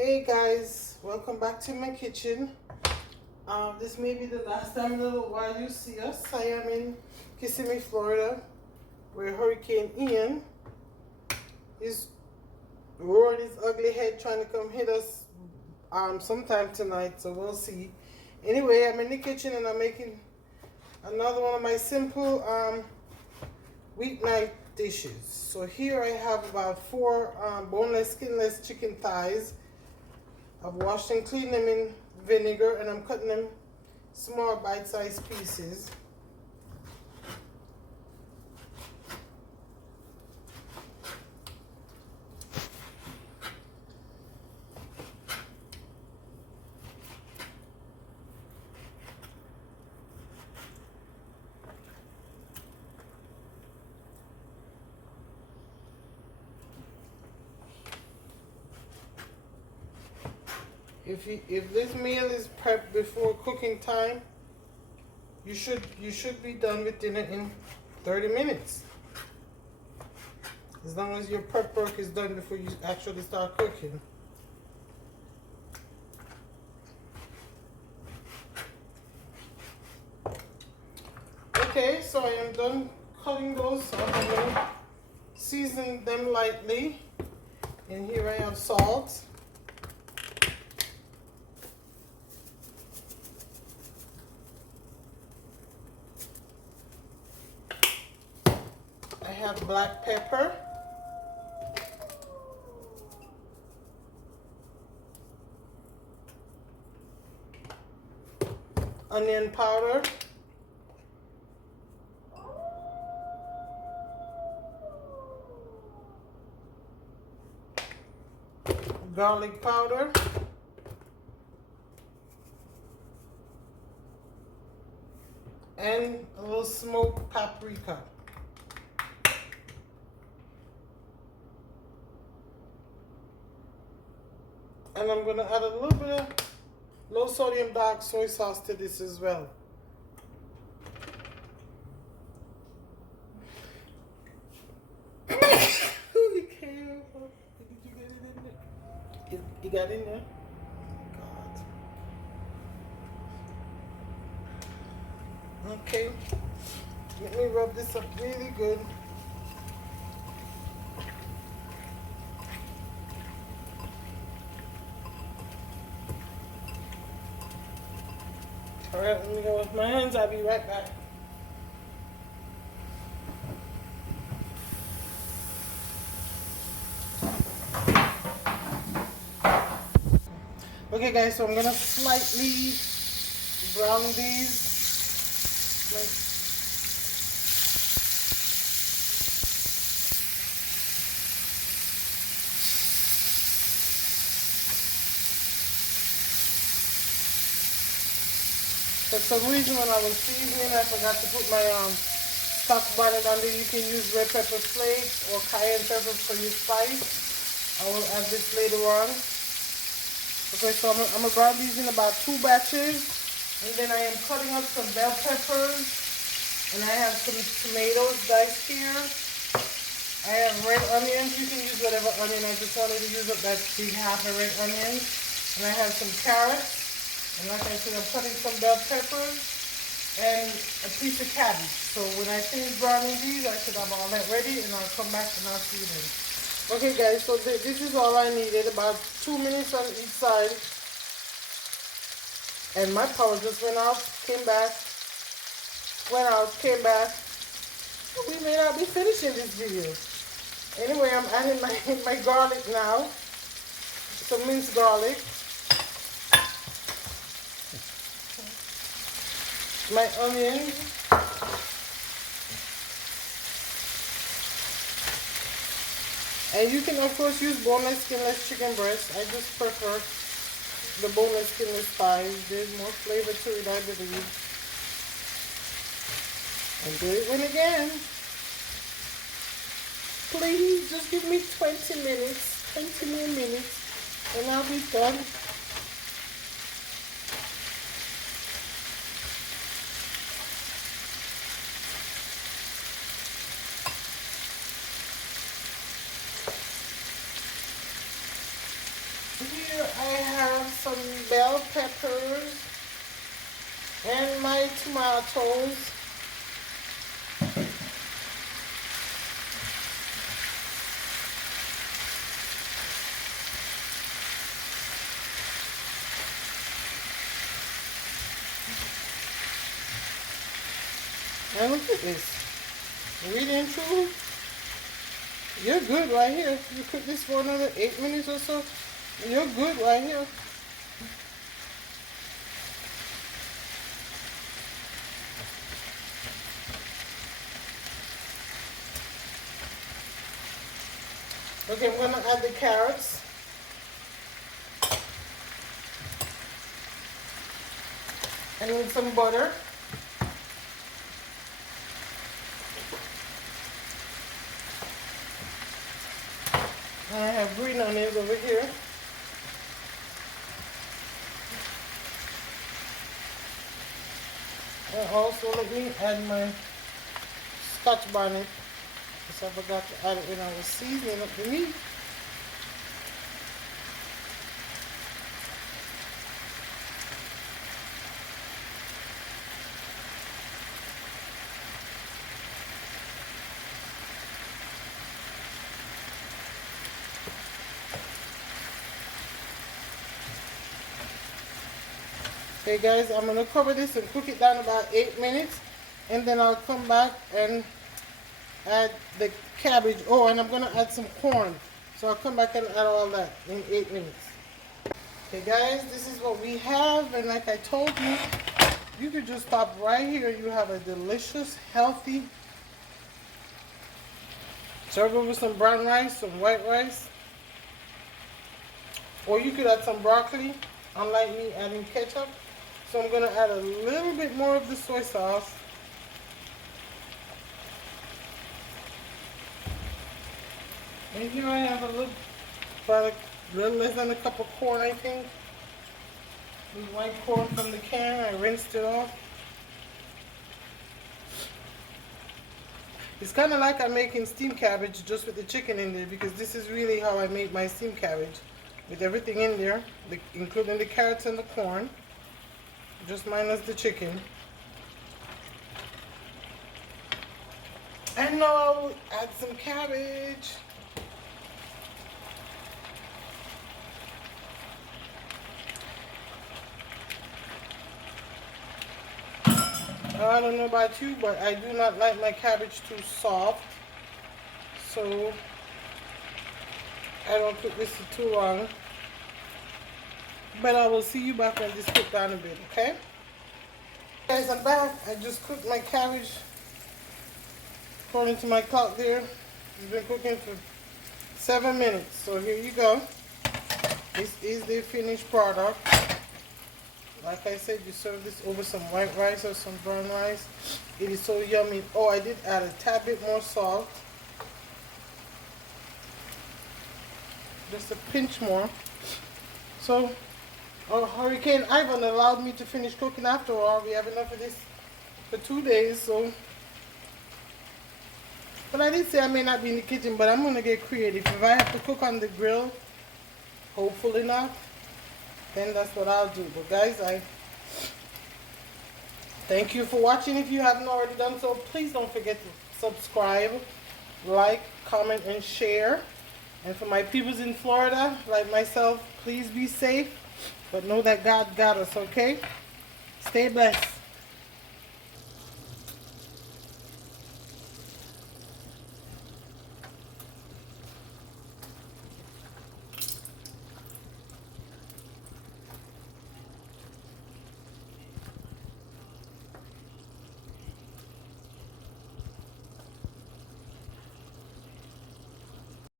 Hey guys, welcome back to my kitchen. This may be the last time in a little while you see us. I am in Kissimmee, Florida, where Hurricane Ian is roaring his ugly head trying to come hit us sometime tonight, so we'll see. Anyway, I'm in the kitchen and I'm making another one of my simple weeknight dishes. So here I have about 4 boneless, skinless chicken thighs. I've washed and cleaned them in vinegar and I'm cutting them small bite-sized pieces. If this meal is prepped before cooking time, you should be done with dinner in 30 minutes. As long as your prep work is done before you actually start cooking. Okay, so I am done cutting those up. I'm going to season them lightly. And here I have salt. I have black pepper, onion powder, garlic powder, and a little smoked paprika. And I'm going to add a little bit of low sodium dark soy sauce to this as well. You got in there? God. Okay. Let me rub this up really good. Alright, let me go with my hands. I'll be right back. Okay guys, so I'm gonna slightly brown these. For some reason when I was seasoning, I forgot to put my stock bonnet under. You can use red pepper flakes or cayenne pepper for your spice. I will add this later on. Okay, so I'm going to brown these in about 2 batches. And then I am cutting up some bell peppers. And I have some tomatoes diced here. I have red onions. You can use whatever onion. I just wanted to use up that big half of red onions. And I have some carrots. And like I said, I'm cutting some bell peppers and a piece of cabbage. So when I finish browning these, I should have all that ready and I'll come back and I'll see them. Okay guys, so this is all I needed, about 2 minutes on each side. And my power just went out, came back, went out, came back. We may not be finishing this video. Anyway, I'm adding my garlic now, some minced garlic. My onions, and you can of course use boneless, skinless chicken breast. I just prefer the boneless, skinless thighs. There's more flavor to it, I believe. And do it when again. Please just give me 20 minutes, 20 more minutes, and I'll be done. Here tomatoes. And look at this. Really and truly, you're good right here. You cook this for another 8 minutes or so, you're good right here. Okay, I'm gonna add the carrots. I need some butter. And I have green onions over here. And also let me add my Scotch bonnet, because I forgot to add it when I was seasoning up the meat. Okay guys, I'm going to cover this and cook it down about 8 minutes, and then I'll come back and add the cabbage. Oh, and I'm going to add some corn. So I'll come back and add all that in 8 minutes. Okay guys, this is what we have, and like I told you, you could just stop right here. You have a delicious, healthy, serve it with some brown rice, some white rice, or you could add some broccoli, unlike me adding ketchup. So I'm going to add a little bit more of the soy sauce. And here I have about a little less than a cup of corn, I think. This white corn from the can. I rinsed it off. It's kind of like I'm making steamed cabbage just with the chicken in there, because this is really how I make my steamed cabbage. With everything in there, including the carrots and the corn. Just minus the chicken. And now I'll add some cabbage. I don't know about you, but I do not like my cabbage too soft. So I don't cook this for too long. But I will see you back when this cooked down a bit, okay? Guys, I'm back. I just cooked my cabbage according to my clock there. It's been cooking for 7 minutes. So here you go. This is the finished product. Like I said, you serve this over some white rice or some brown rice. It is so yummy. Oh, I did add a tad bit more salt. Just a pinch more. So, Hurricane Ivan allowed me to finish cooking after all. We have enough of this for 2 days, so. But I did say I may not be in the kitchen, but I'm going to get creative. If I have to cook on the grill, hopefully not, then that's what I'll do. But guys, I thank you for watching. If you haven't already done so, please don't forget to subscribe, like, comment, and share. And for my peoples in Florida, like myself, please be safe. But know that God got us, okay? Stay blessed.